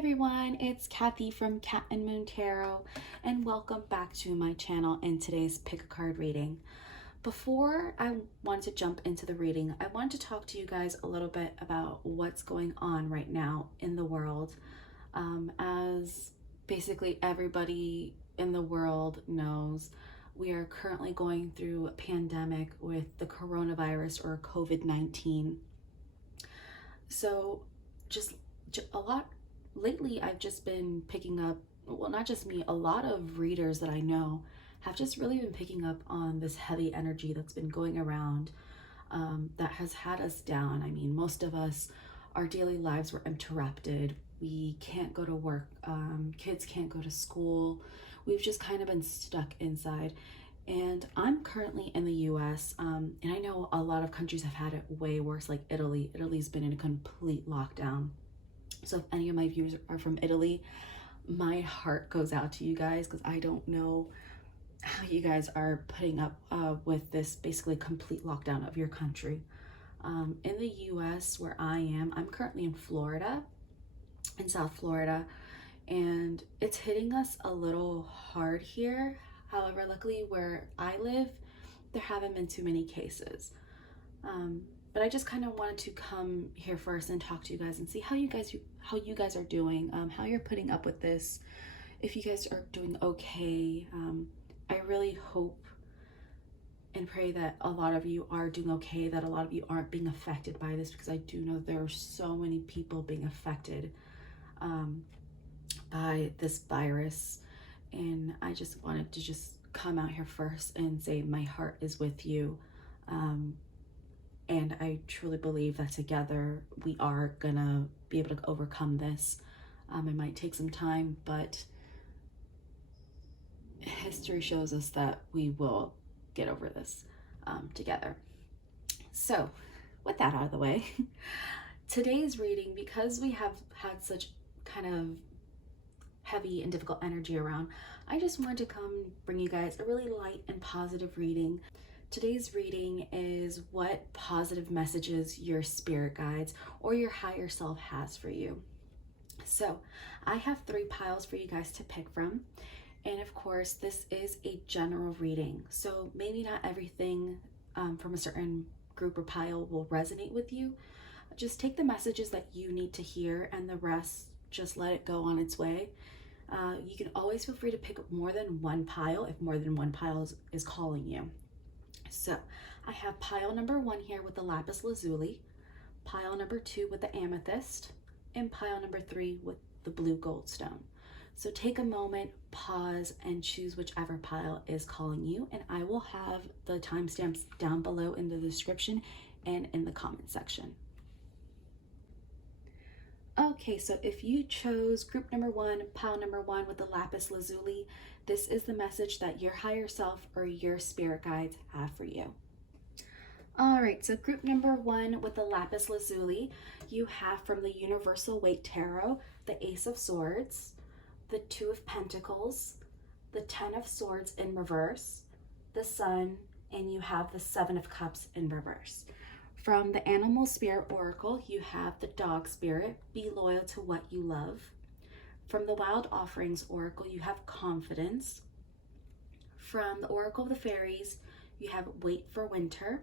everyone, it's Kathy from Katandmoontarot, and welcome back to my channel and today's pick a card reading. Before I want to jump into the reading, I want to talk to you guys a little bit about what's going on right now in the world. As basically everybody in the world knows, we are currently going through a pandemic with the coronavirus or COVID-19. So just a lot lately, I've just been picking up, well, not just me, a lot of readers that I know have just really been picking up on this heavy energy that's been going around that has had us down. I mean, most of us, our daily lives were interrupted. We can't go to work. Kids can't go to school. We've just kind of been stuck inside. And I'm currently in the US, and I know a lot of countries have had it way worse, like Italy. Italy's been in a complete lockdown. So if any of my viewers are from Italy, my heart goes out to you guys because I don't know how you guys are putting up with this basically complete lockdown of your country. In the US where I'm currently in Florida, in South Florida, and it's hitting us a little hard here. However, luckily where I live, there haven't been too many cases. But I just kind of wanted to come here first and talk to you guys and see how you guys are doing, how you're putting up with this, if you guys are doing okay. I really hope and pray that a lot of you are doing okay, that a lot of you aren't being affected by this, because I do know there are so many people being affected by this virus. And I just wanted to just come out here first and say my heart is with you. And I truly believe that together we are gonna be able to overcome this. It might take some time, but history shows us that we will get over this together. So with that out of the way, today's reading, because we have had such kind of heavy and difficult energy around, I just wanted to come bring you guys a really light and positive reading. Today's reading is what positive messages your spirit guides or your higher self has for you. So I have 3 piles for you guys to pick from. And of course, this is a general reading. So maybe not everything from a certain group or pile will resonate with you. Just take the messages that you need to hear, and the rest, just let it go on its way. You can always feel free to pick up more than one pile if more than one pile is calling you. So I have pile number 1 here with the lapis lazuli, pile number 2 with the amethyst, and pile number 3 with the blue goldstone. So take a moment, pause, and choose whichever pile is calling you, and I will have the timestamps down below in the description and in the comment section. Okay, so if you chose group number 1, pile number 1 with the lapis lazuli, this is the message that your higher self or your spirit guides have for you. All right, so group number 1 with the lapis lazuli, you have from the Universal Waite Tarot, the Ace of Swords, the 2 of Pentacles, the 10 of Swords in reverse, the Sun, and you have the 7 of Cups in reverse. From the Animal Spirit Oracle, you have the Dog Spirit, be loyal to what you love. From the Wild Offerings Oracle, you have Confidence. From the Oracle of the Fairies, you have Wait for Winter.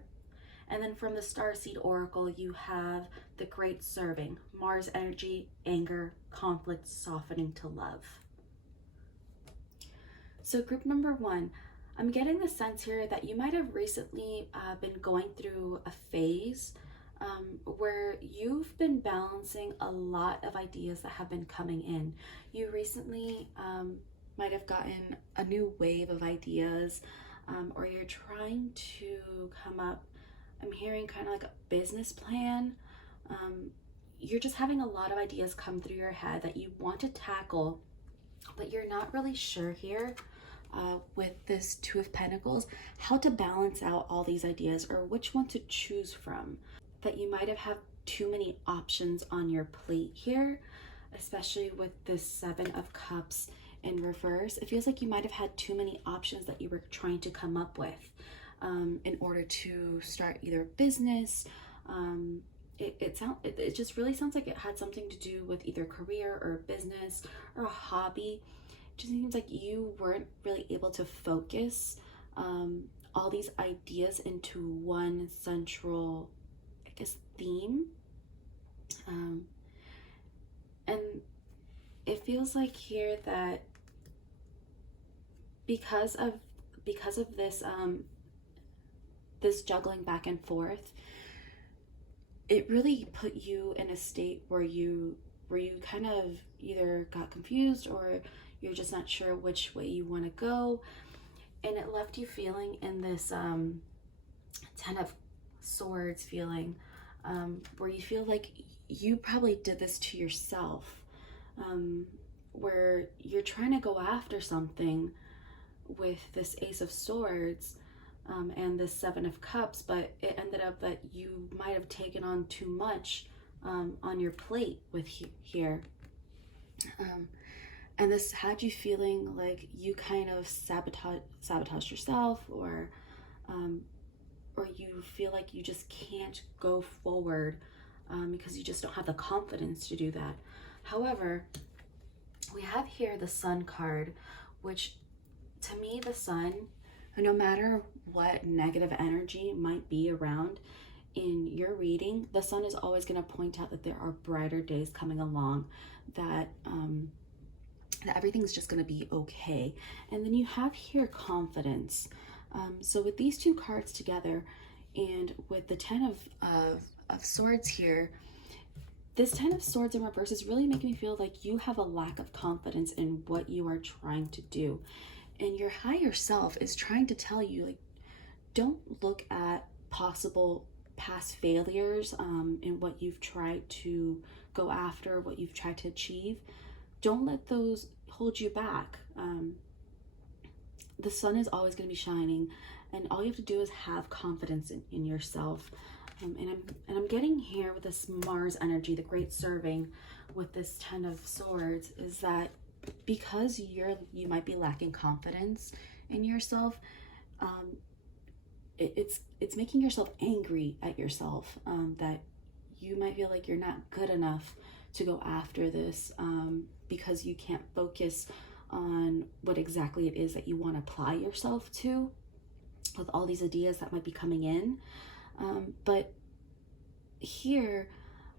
And then from the Starseed Oracle, you have the Great Serving, Mars energy, anger, conflict, softening to love. So group number 1, I'm getting the sense here that you might have recently been going through a phase where you've been balancing a lot of ideas that have been coming in. You recently might have gotten a new wave of ideas, or you're trying to come up, I'm hearing kind of like a business plan. You're just having a lot of ideas come through your head that you want to tackle, but you're not really sure here with this 2 of Pentacles how to balance out all these ideas or which one to choose from. That you might have had too many options on your plate here, especially with this 7 of Cups in reverse. It feels like you might have had too many options that you were trying to come up with in order to start either business, it just really sounds like it had something to do with either career or business or a hobby. It just seems like you weren't really able to focus all these ideas into one central, I guess, theme. Um, and it feels like here that because of this this juggling back and forth, it really put you in a state where you kind of either got confused or you're just not sure which way you want to go, and it left you feeling in this 10 of swords feeling, where you feel like you probably did this to yourself, where you're trying to go after something with this ace of swords, and this 7 of cups, but it ended up that you might have taken on too much on your plate with here. And this had you feeling like you kind of sabotaged yourself, or you feel like you just can't go forward because you just don't have the confidence to do that. However, we have here the Sun card, which to me, the Sun, no matter what negative energy might be around in your reading, the Sun is always going to point out that there are brighter days coming along, that that everything's just going to be okay. And then you have here confidence. So with these two cards together, and with the 10 of swords here, this 10 of swords in reverse is really making me feel like you have a lack of confidence in what you are trying to do. And your higher self is trying to tell you, like, don't look at possible past failures in what you've tried to go after, what you've tried to achieve. Don't let those hold you back. The sun is always going to be shining, and all you have to do is have confidence in yourself. And I'm getting here with this Mars energy, the great serving, with this 10 of swords, is that because you might be lacking confidence in yourself, it's making yourself angry at yourself, that you might feel like you're not good enough to go after this, because you can't focus on what exactly it is that you want to apply yourself to with all these ideas that might be coming in. But here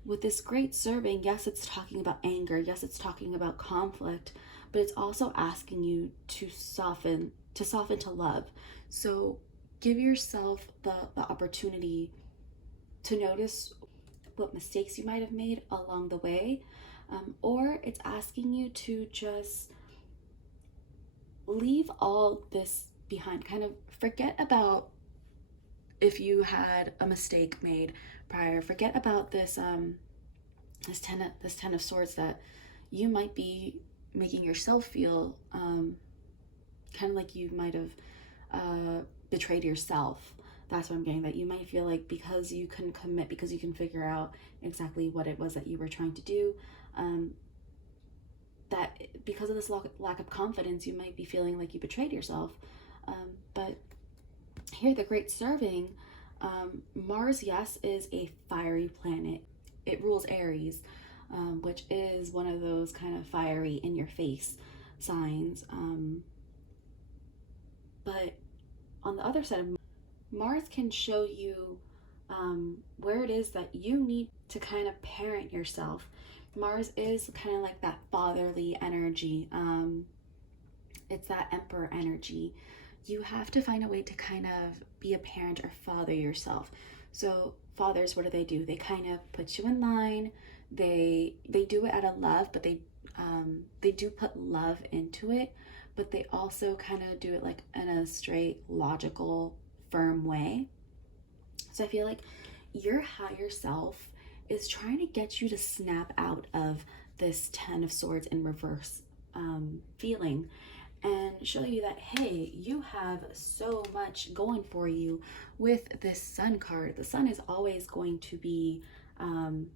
with this great serving, yes, it's talking about anger, yes, it's talking about conflict, but it's also asking you to soften to love. So give yourself the opportunity to notice what mistakes you might have made along the way, or it's asking you to just leave all this behind. Kind of forget about if you had a mistake made prior. Forget about this this 10 of swords, that you might be making yourself feel kind of like you might have betrayed yourself. That's what I'm getting, that you might feel like because you couldn't commit, because you can figure out exactly what it was that you were trying to do, that because of this lack of confidence, you might be feeling like you betrayed yourself. But here, the great serving, Mars, yes, is a fiery planet. It rules Aries, which is one of those kind of fiery in your face signs. But on the other side of Mars can show you where it is that you need to kind of parent yourself. Mars is kind of like that fatherly energy. It's that emperor energy. You have to find a way to kind of be a parent or father yourself. So fathers, what do? They kind of put you in line. They do it out of love, but they do put love into it, but they also kind of do it like in a straight, logical, firm way. So I feel like your higher self is trying to get you to snap out of this 10 of swords in reverse feeling, and show you that, hey, you have so much going for you with this sun card. The sun is always going to be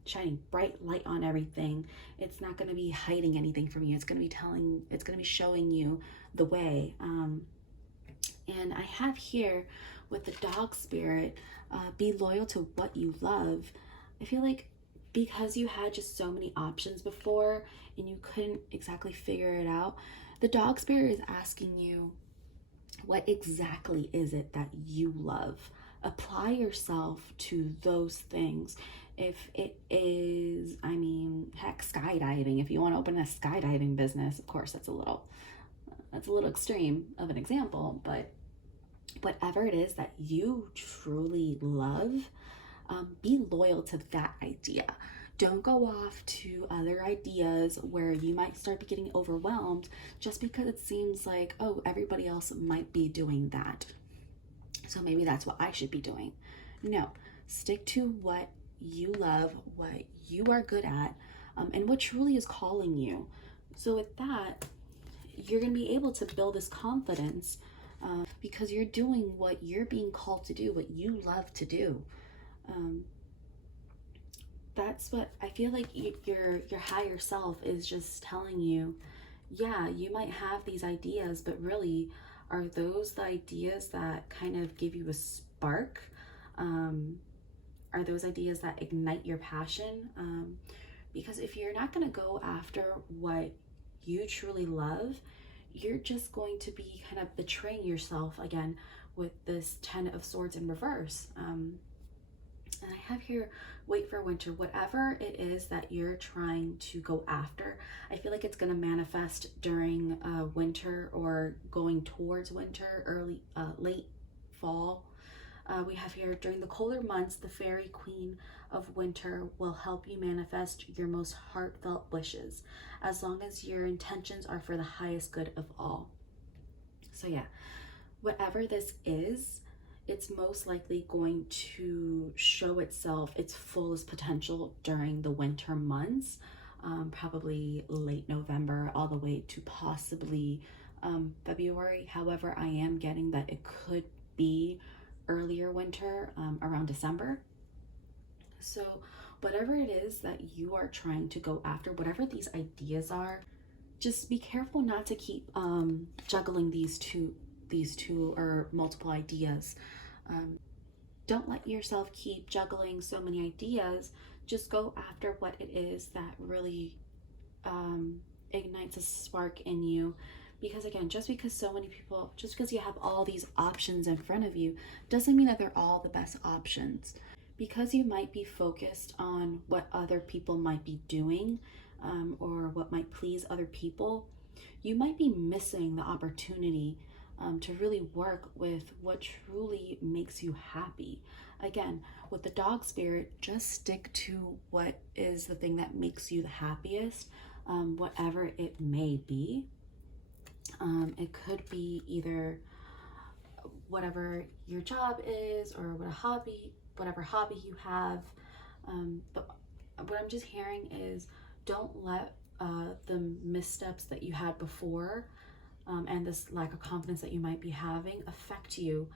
shining bright light on everything. It's not going to be hiding anything from you. It's going to be showing you the way. And I have here with the dog spirit, be loyal to what you love. I feel like because you had just so many options before and you couldn't exactly figure it out, the dog spirit is asking you, what exactly is it that you love? Apply yourself to those things. If it is, I mean, heck, skydiving, if you want to open a skydiving business, of course, that's a little extreme of an example, but whatever it is that you truly love, be loyal to that idea. Don't go off to other ideas where you might start getting overwhelmed just because it seems like, oh, everybody else might be doing that, so maybe that's what I should be doing. No, stick to what you love, what you are good at, and what truly is calling you. So with that, you're going to be able to build this confidence because you're doing what you're being called to do, what you love to do. That's what I feel like your higher self is just telling you. Yeah, you might have these ideas, but really, are those the ideas that kind of give you a spark? Are those ideas that ignite your passion? Because if you're not going to go after what you truly love, you're just going to be kind of betraying yourself again with this 10 of Swords in reverse. And I have here, wait for winter. Whatever it is that you're trying to go after, I feel like it's going to manifest during winter or going towards winter, late fall. We have here, during the colder months, the fairy queen of winter will help you manifest your most heartfelt wishes, as long as your intentions are for the highest good of all. So yeah, whatever this is, it's most likely going to show itself its fullest potential during the winter months, probably late November all the way to possibly February. However, I am getting that it could be earlier winter, around December. So whatever it is that you are trying to go after, whatever these ideas are, just be careful not to keep juggling these two or multiple ideas. Don't let yourself keep juggling so many ideas. Just go after what it is that really ignites a spark in you. Because again, just because you have all these options in front of you, doesn't mean that they're all the best options. Because you might be focused on what other people might be doing, or what might please other people, you might be missing the opportunity to really work with what truly makes you happy. Again, with the dog spirit, just stick to what is the thing that makes you the happiest, whatever it may be. It could be either whatever your job is or whatever hobby you have. But what I'm just hearing is, don't let the missteps that you had before, and this lack of confidence that you might be having, affect you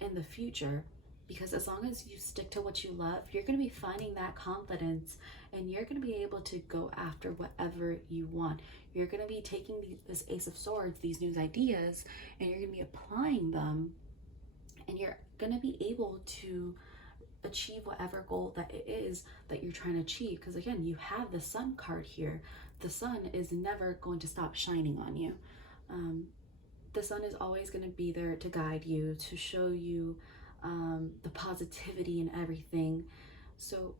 in the future. Because as long as you stick to what you love, you're going to be finding that confidence, and you're going to be able to go after whatever you want. You're going to be taking this Ace of Swords, these new ideas, and you're going to be applying them, and you're going to be able to achieve whatever goal that it is that you're trying to achieve. Because again, you have the Sun card here. The sun is never going to stop shining on you. The sun is always going to be there to guide you, to show you the positivity in everything. So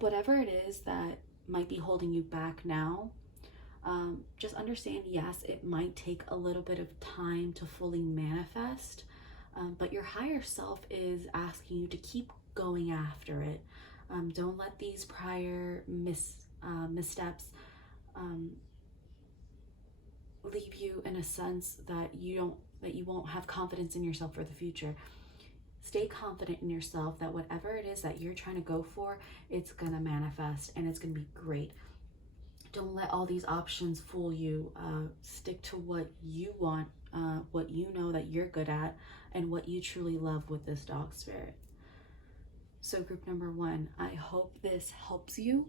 whatever it is that might be holding you back now, just understand, yes, it might take a little bit of time to fully manifest, but your higher self is asking you to keep going after it. Don't let these prior missteps leave you in a sense that you won't have confidence in yourself for the future. Stay confident in yourself that whatever it is that you're trying to go for, it's gonna manifest and it's gonna be great. Don't let all these options fool you. Stick to what you want, what you know that you're good at, and what you truly love with this dog spirit. So group number 1, I hope this helps you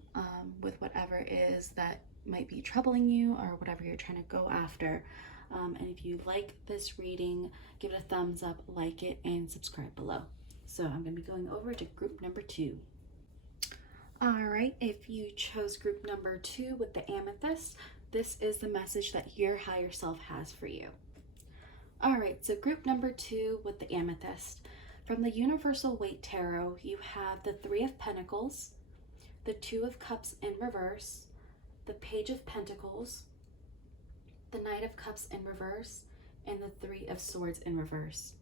with whatever it is that might be troubling you or whatever you're trying to go after. And if you like this reading, give it a thumbs up, like it, and subscribe below. So I'm going to be going over to group number 2. All right, if you chose group number 2 with the amethyst, this is the message that your higher self has for you. All right, so group number 2 with the amethyst. From the Universal Waite Tarot, you have the Three of Pentacles, the Two of Cups in reverse, the Page of Pentacles, the Knight of Cups in reverse, and the Three of Swords in reverse.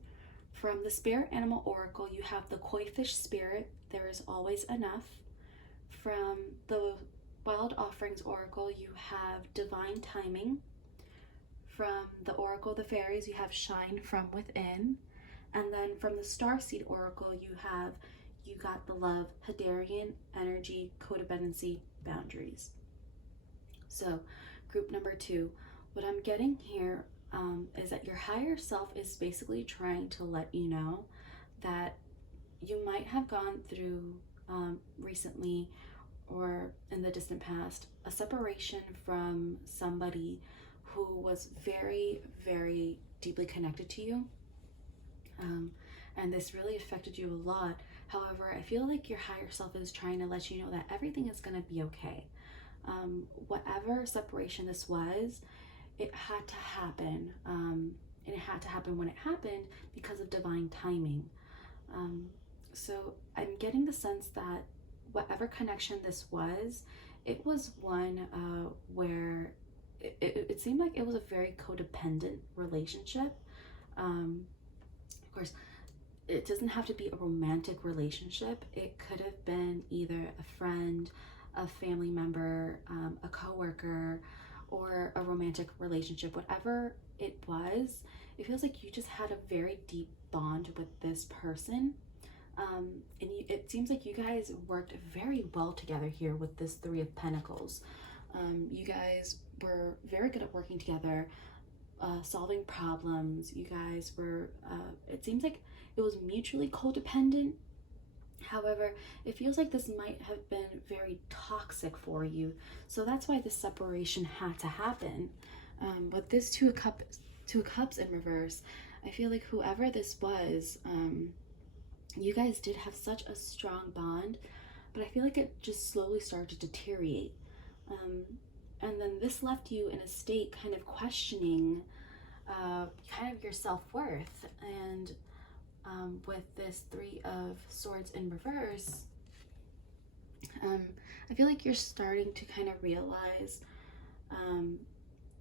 From the Spirit Animal Oracle, you have the Koi Fish Spirit, there is always enough. From the Wild Offerings Oracle, you have Divine Timing. From the Oracle of the Fairies, you have Shine from Within. And then from the Starseed Oracle, you got the Love, Hadarian, Energy, Codependency, Boundaries. So group number 2, what I'm getting here is that your higher self is basically trying to let you know that you might have gone through recently or in the distant past a separation from somebody who was very, very deeply connected to you. And this really affected you a lot. However, I feel like your higher self is trying to let you know that everything is going to be okay. Whatever separation this was, it had to happen. And it had to happen when it happened because of divine timing. So I'm getting the sense that whatever connection this was, it was one where it seemed like it was a very codependent relationship. Of course, it doesn't have to be a romantic relationship. It could have been either a friend, a family member, a coworker, or a romantic relationship. Whatever it was, it feels like you just had a very deep bond with this person. It seems like you guys worked very well together here with this Three of Pentacles. You guys were very good at working together, solving problems. You guys were, it seems like it was mutually codependent. However, it feels like this might have been very toxic for you. So that's why this separation had to happen. But this Two of Cups in reverse, I feel like whoever this was, you guys did have such a strong bond, but I feel like it just slowly started to deteriorate. And then this left you in a state kind of questioning kind of your self-worth. And with this Three of Swords in reverse, I feel like you're starting to kind of realize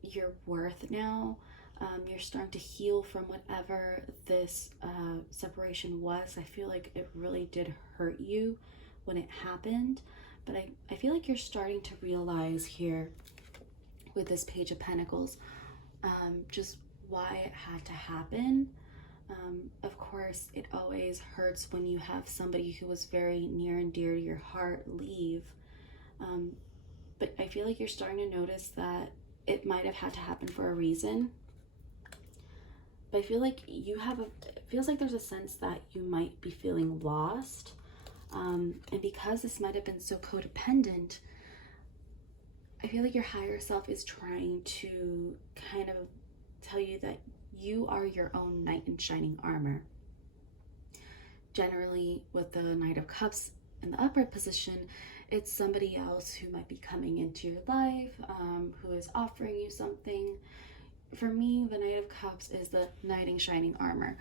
your worth now. You're starting to heal from whatever this separation was. I feel like it really did hurt you when it happened, but I feel like you're starting to realize here with this Page of Pentacles just why it had to happen. Of course, it always hurts when you have somebody who was very near and dear to your heart leave, but I feel like you're starting to notice that it might have had to happen for a reason. But I feel like it feels like there's a sense that you might be feeling lost. And because this might have been so codependent, I feel like your higher self is trying to kind of tell you that you are your own knight in shining armor. Generally, with the Knight of Cups in the upright position, it's somebody else who might be coming into your life, who is offering you something. For me, the Knight of Cups is the Knight in Shining Armor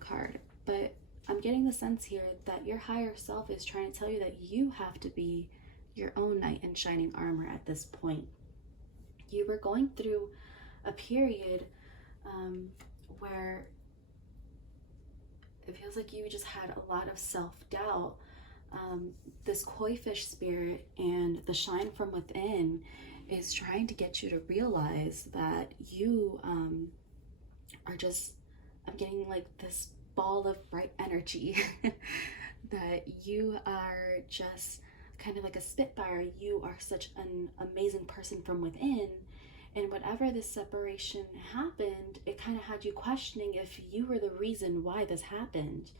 card. But I'm getting the sense here that your higher self is trying to tell you that you have to be your own Knight in Shining Armor at this point. You were going through a period where it feels like you just had a lot of self-doubt. This Koi Fish Spirit and the Shine from Within is trying to get you to realize that you are just, I'm getting like this ball of bright energy, that you are just kind of like a spitfire. You are such an amazing person from within, and whatever this separation happened, it kind of had you questioning if you were the reason why this happened.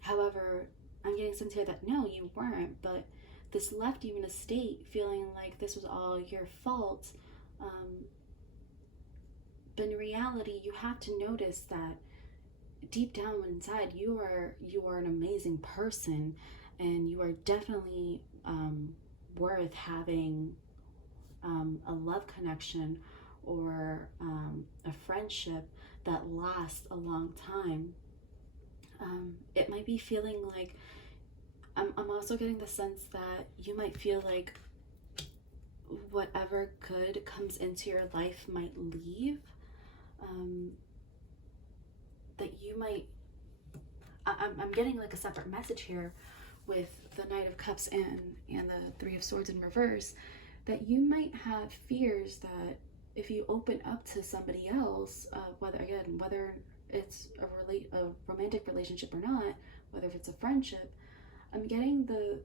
However, I'm getting sense here that no, you weren't, but this left you in a state feeling like this was all your fault. But in reality, you have to notice that deep down inside, you are an amazing person, and you are definitely worth having a love connection or a friendship that lasts a long time. It might be feeling like, I'm also getting the sense that you might feel like whatever good comes into your life might leave. That you might, I'm getting like a separate message here with the Knight of Cups and the Three of Swords in reverse, that you might have fears that if you open up to somebody else, whether it's a romantic relationship or not, whether if it's a friendship, I'm getting the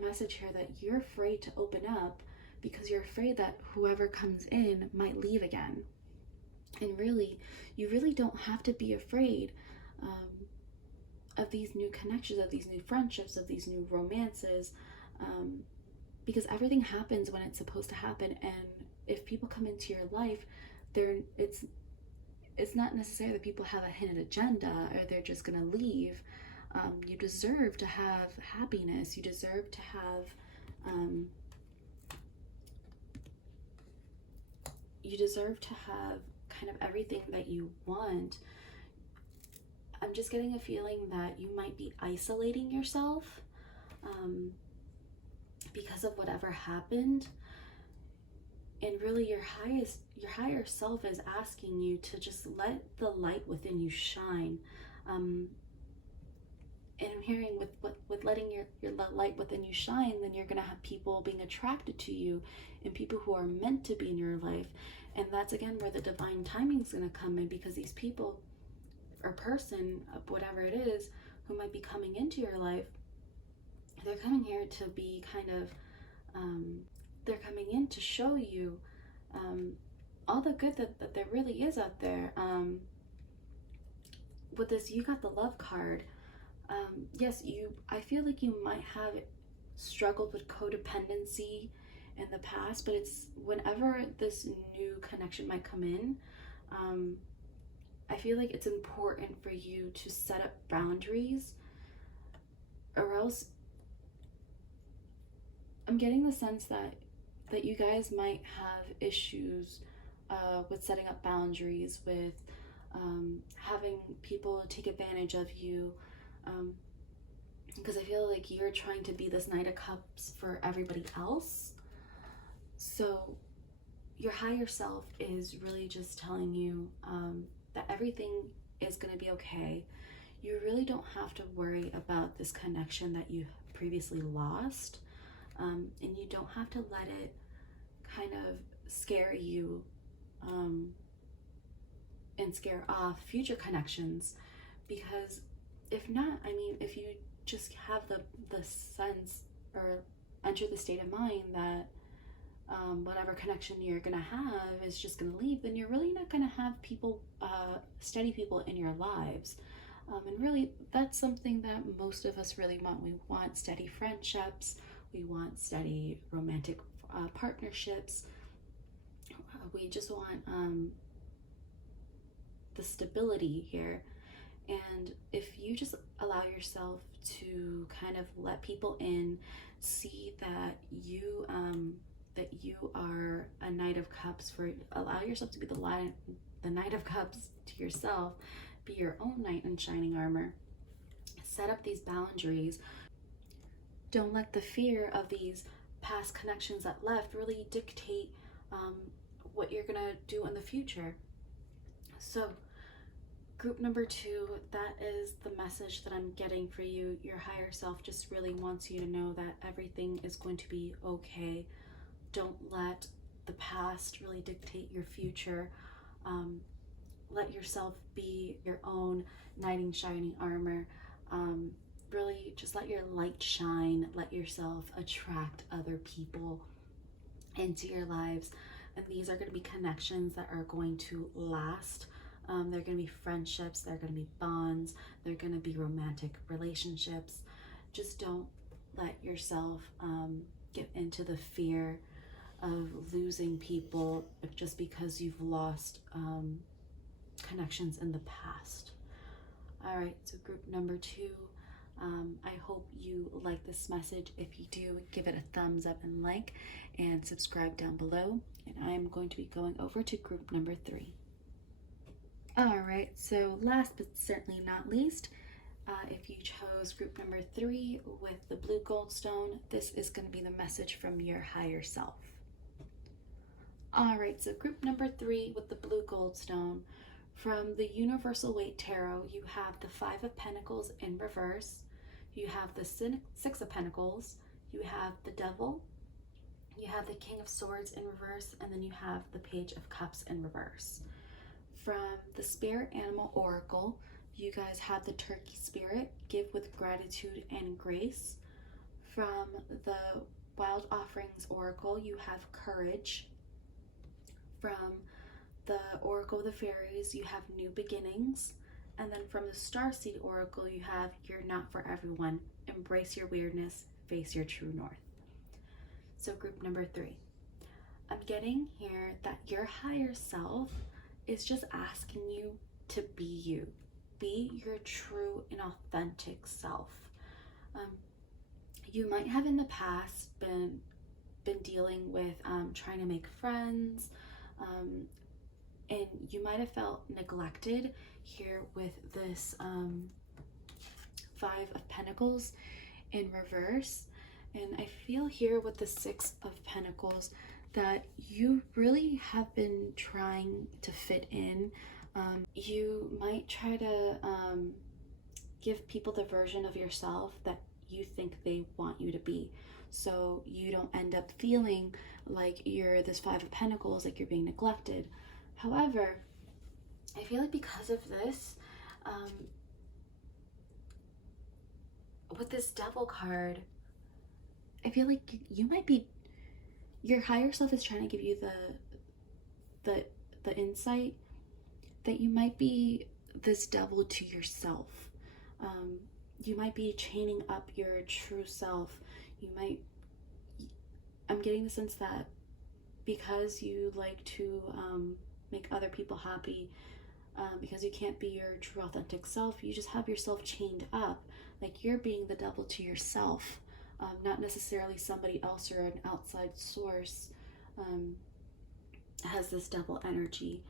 message here that you're afraid to open up because you're afraid that whoever comes in might leave again. And really, you really don't have to be afraid of these new connections, of these new friendships, of these new romances, because everything happens when it's supposed to happen. And if people come into your life, it's not necessarily that people have a hidden agenda or they're just gonna leave. You deserve to have happiness. You deserve to have kind of everything that you want. I'm just getting a feeling that you might be isolating yourself because of whatever happened. And really your higher self is asking you to just let the light within you shine. And I'm hearing with letting your light within you shine, then you're gonna have people being attracted to you and people who are meant to be in your life. And that's again where the divine timing is gonna come in, because these people or person, whatever it is, who might be coming into your life, they're coming here to be kind of, they're coming in to show you all the good that there really is out there. With this, you got the Love card. Yes, I feel like you might have struggled with codependency in the past, but it's whenever this new connection might come in, I feel like it's important for you to set up boundaries, or else I'm getting the sense that you guys might have issues with setting up boundaries, with having people take advantage of you, because I feel like you're trying to be this Knight of Cups for everybody else. So your higher self is really just telling you that everything is going to be okay. You really don't have to worry about this connection that you previously lost, and you don't have to let it kind of scare you and scare off future connections. Because if not, I mean, if you just have the sense or enter the state of mind that whatever connection you're gonna have is just gonna leave, then you're really not gonna have people, steady people in your lives. And really, that's something that most of us really want. We want steady friendships. We want steady romantic partnerships. We just want the stability here. And if you just allow yourself to kind of let people in, see that you are a Knight of Cups, allow yourself to be the Knight of Cups to yourself, be your own knight in shining armor. Set up these boundaries. Don't let the fear of these past connections that left really dictate what you're gonna do in the future. So group number 2, that is the message that I'm getting for you. Your higher self just really wants you to know that everything is going to be okay. Don't let the past really dictate your future. Let yourself be your own knight in shining armor. Really just let your light shine. Let yourself attract other people into your lives. And these are going to be connections that are going to last. They're going to be friendships. They're going to be bonds. They're going to be romantic relationships. Just don't let yourself get into the fear of losing people just because you've lost connections in the past. All right, so group number 2, I hope you like this message. If you do, give it a thumbs up and like, and subscribe down below. And I'm going to be going over to group number 3. All right, so last but certainly not least, if you chose group number 3 with the blue goldstone, this is going to be the message from your higher self. All right, so group number 3 with the blue goldstone, from the Universal Waite Tarot, you have the 5 of Pentacles in reverse, you have the 6 of Pentacles, you have the Devil, you have the King of Swords in reverse, and then you have the Page of Cups in reverse. From the Spirit Animal Oracle, you guys have the Turkey Spirit, give with gratitude and grace. From the Wild Offerings Oracle, you have Courage. From the Oracle of the Fairies, you have New Beginnings. And then from the Starseed Oracle, you have You're Not For Everyone, embrace your weirdness, face your true north. So group number 3. I'm getting here that your higher self is just asking you to be you. Be your true and authentic self. You might have in the past been dealing with trying to make friends, and you might have felt neglected here with this 5 of Pentacles in reverse. And I feel here with the 6 of Pentacles that you really have been trying to fit in. You might try to give people the version of yourself that you think they want you to be, so you don't end up feeling like you're this 5 of Pentacles, like you're being neglected. However, I feel like because of this, with this Devil card, I feel like you might be, your higher self is trying to give you the insight that you might be this devil to yourself. You might be chaining up your true self. I'm getting the sense that because you like to make other people happy, because you can't be your true authentic self, you just have yourself chained up, like you're being the devil to yourself. Not necessarily somebody else or an outside source has this devil energy.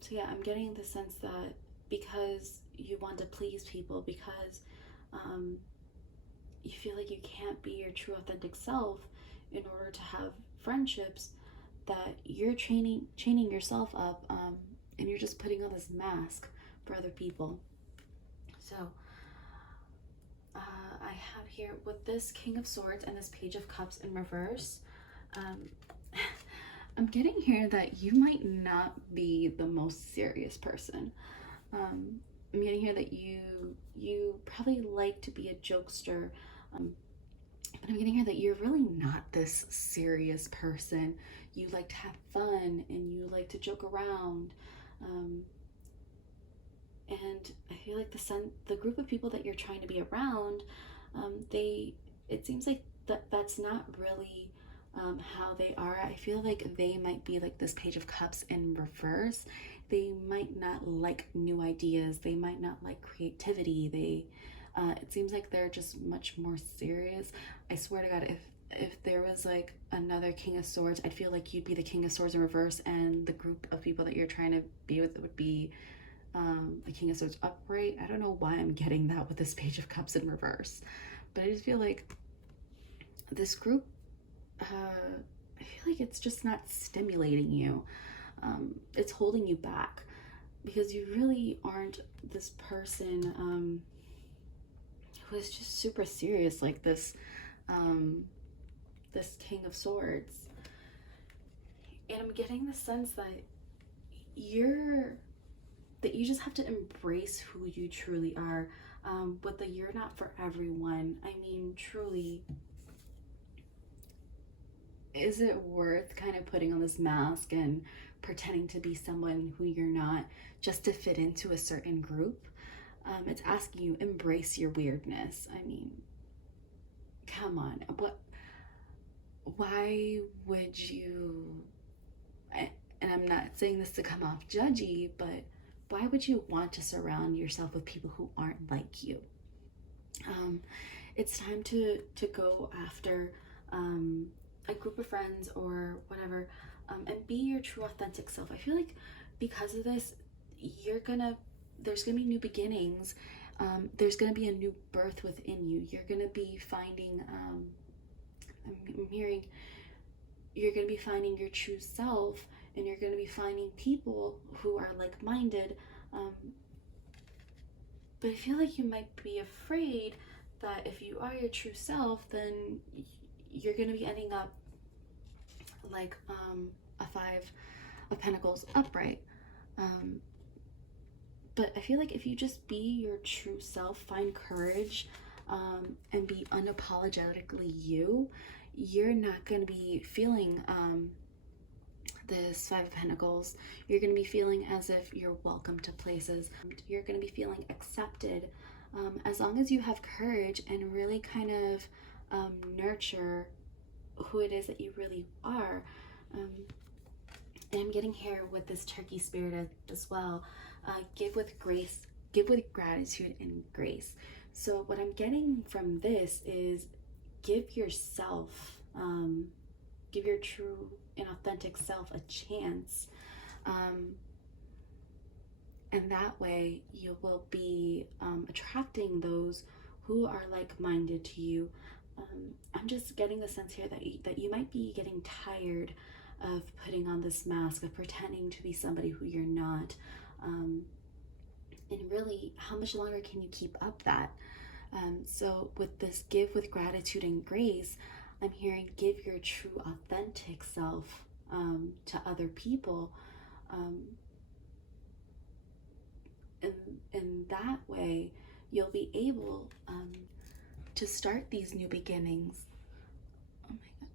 So yeah, I'm getting the sense that because you want to please people, because you feel like you can't be your true authentic self in order to have friendships, that you're chaining yourself up, and you're just putting on this mask for other people. So I have here with this King of Swords and this Page of Cups in reverse, I'm getting here that you might not be the most serious person. I'm getting here that you probably like to be a jokester, but I'm getting here that you're really not this serious person. You like to have fun and you like to joke around. And I feel like the group of people that you're trying to be around, it seems like that's not really how they are. I feel like they might be like this Page of Cups in reverse. They might not like new ideas. They might not like creativity. It seems like they're just much more serious. I swear to God, if there was like another King of Swords, I'd feel like you'd be the King of Swords in reverse, and the group of people that you're trying to be with would be the King of Swords upright. I don't know why I'm getting that with this Page of Cups in reverse, but I just feel like this group, I feel like it's just not stimulating you. It's holding you back because you really aren't this person who is just super serious like this this King of Swords. And I'm getting the sense that you just have to embrace who you truly are. With the you're not for everyone, I mean, truly, is it worth kind of putting on this mask and pretending to be someone who you're not just to fit into a certain group? It's asking you, embrace your weirdness. I mean, come on. Why would you, and I'm not saying this to come off judgy, but why would you want to surround yourself with people who aren't like you? It's time to go after a group of friends or whatever, and be your true authentic self. I feel like because of this, there's gonna be new beginnings. There's gonna be a new birth within you. You're gonna be finding, I'm hearing, you're gonna be finding your true self, and you're gonna be finding people who are like-minded. Um, but I feel like you might be afraid that if you are your true self, then you're gonna be ending up like a Five of Pentacles upright. Um, but I feel like if you just be your true self, find courage, and be unapologetically you, you're not going to be feeling this Five of Pentacles. You're going to be feeling as if you're welcome to places. You're going to be feeling accepted, as long as you have courage and really kind of nurture who it is that you really are. And I'm getting here with this Turkey spirit as well. Give with grace, give with gratitude and grace. So what I'm getting from this is give yourself, give your true and authentic self a chance. And that way you will be attracting those who are like-minded to you. I'm just getting the sense here that you might be getting tired of putting on this mask, of pretending to be somebody who you're not. And really, how much longer can you keep up that? So with this give with gratitude and grace, I'm hearing give your true authentic self to other people. And that way, you'll be able to start these new beginnings. Oh my God.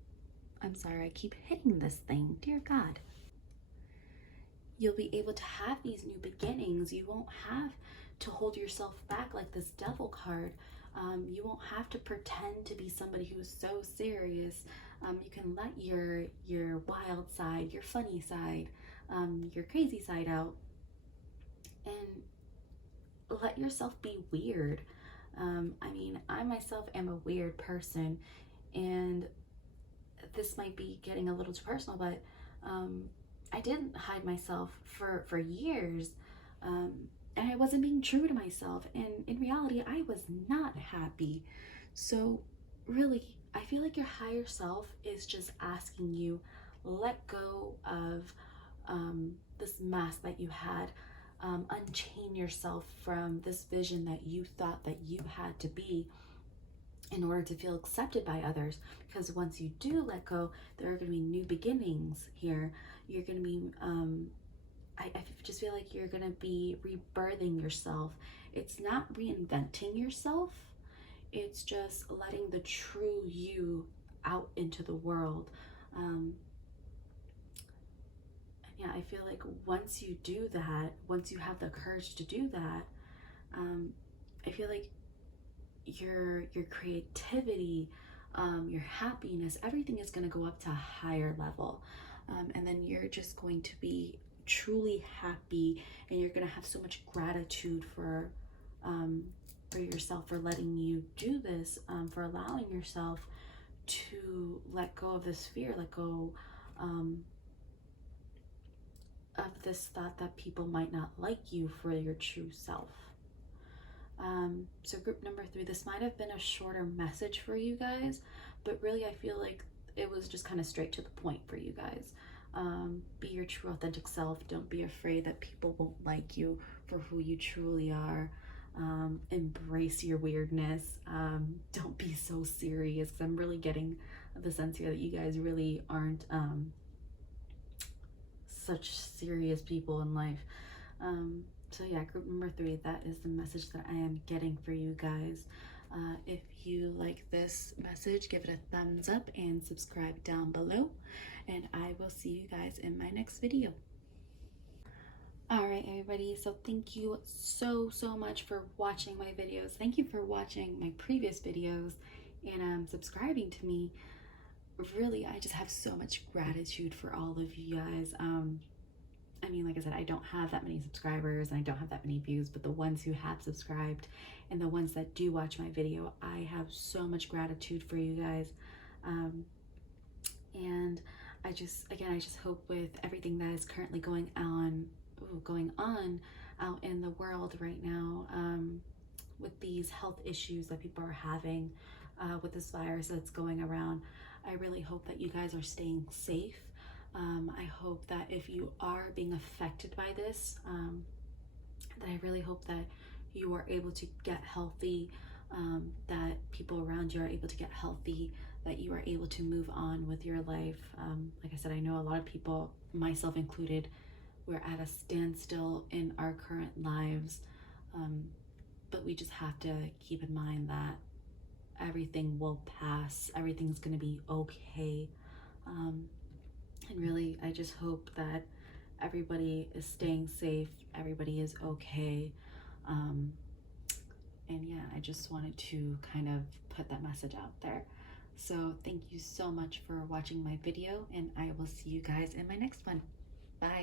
I'm sorry, I keep hitting this thing. Dear God. You'll be able to have these new beginnings. You won't have to hold yourself back like this devil card. You won't have to pretend to be somebody who's so serious. You can let your wild side, your funny side, your crazy side out, and let yourself be weird. I mean, I myself am a weird person, and this might be getting a little too personal, but I didn't hide myself for years, and I wasn't being true to myself, and in reality I was not happy. So really, I feel like your higher self is just asking you, let go of this mask that you had. Unchain yourself from this vision that you thought that you had to be in order to feel accepted by others. Because once you do let go, there are going to be new beginnings here. You're going to be, I just feel like you're going to be rebirthing yourself. It's not reinventing yourself. It's just letting the true you out into the world. Yeah, I feel like once you do that, once you have the courage to do that, I feel like your creativity, your happiness, everything is going to go up to a higher level, and then you're just going to be truly happy, and you're going to have so much gratitude for yourself, for letting you do this, for allowing yourself to let go of this fear, let go of this thought that people might not like you for your true self. So group number 3, this might have been a shorter message for you guys, but really I feel like it was just kind of straight to the point for you guys. Be your true authentic self. Don't be afraid that people won't like you for who you truly are. Embrace your weirdness. Don't be so serious, because I'm really getting the sense here that you guys really aren't such serious people in life. So yeah, group number 3, that is the message that I am getting for you guys. If you like this message, give it a thumbs up and subscribe down below, and I will see you guys in my next video. All right, everybody, so thank you so much for watching my videos. Thank you for watching my previous videos and subscribing to me. Really, I just have so much gratitude for all of you guys. I mean, like I said, I don't have that many subscribers and I don't have that many views, but the ones who have subscribed and the ones that do watch my video, I have so much gratitude for you guys. And I just hope with everything that is currently going on out in the world right now, with these health issues that people are having, with this virus that's going around, I really hope that you guys are staying safe. I hope that if you are being affected by this, that I really hope that you are able to get healthy, that people around you are able to get healthy, that you are able to move on with your life. Like I said, I know a lot of people, myself included, we're at a standstill in our current lives, but we just have to keep in mind that everything will pass, everything's gonna be okay. And really, I just hope that everybody is staying safe, everybody is okay. And yeah, I just wanted to kind of put that message out there. So thank you so much for watching my video, and I will see you guys in my next one. Bye.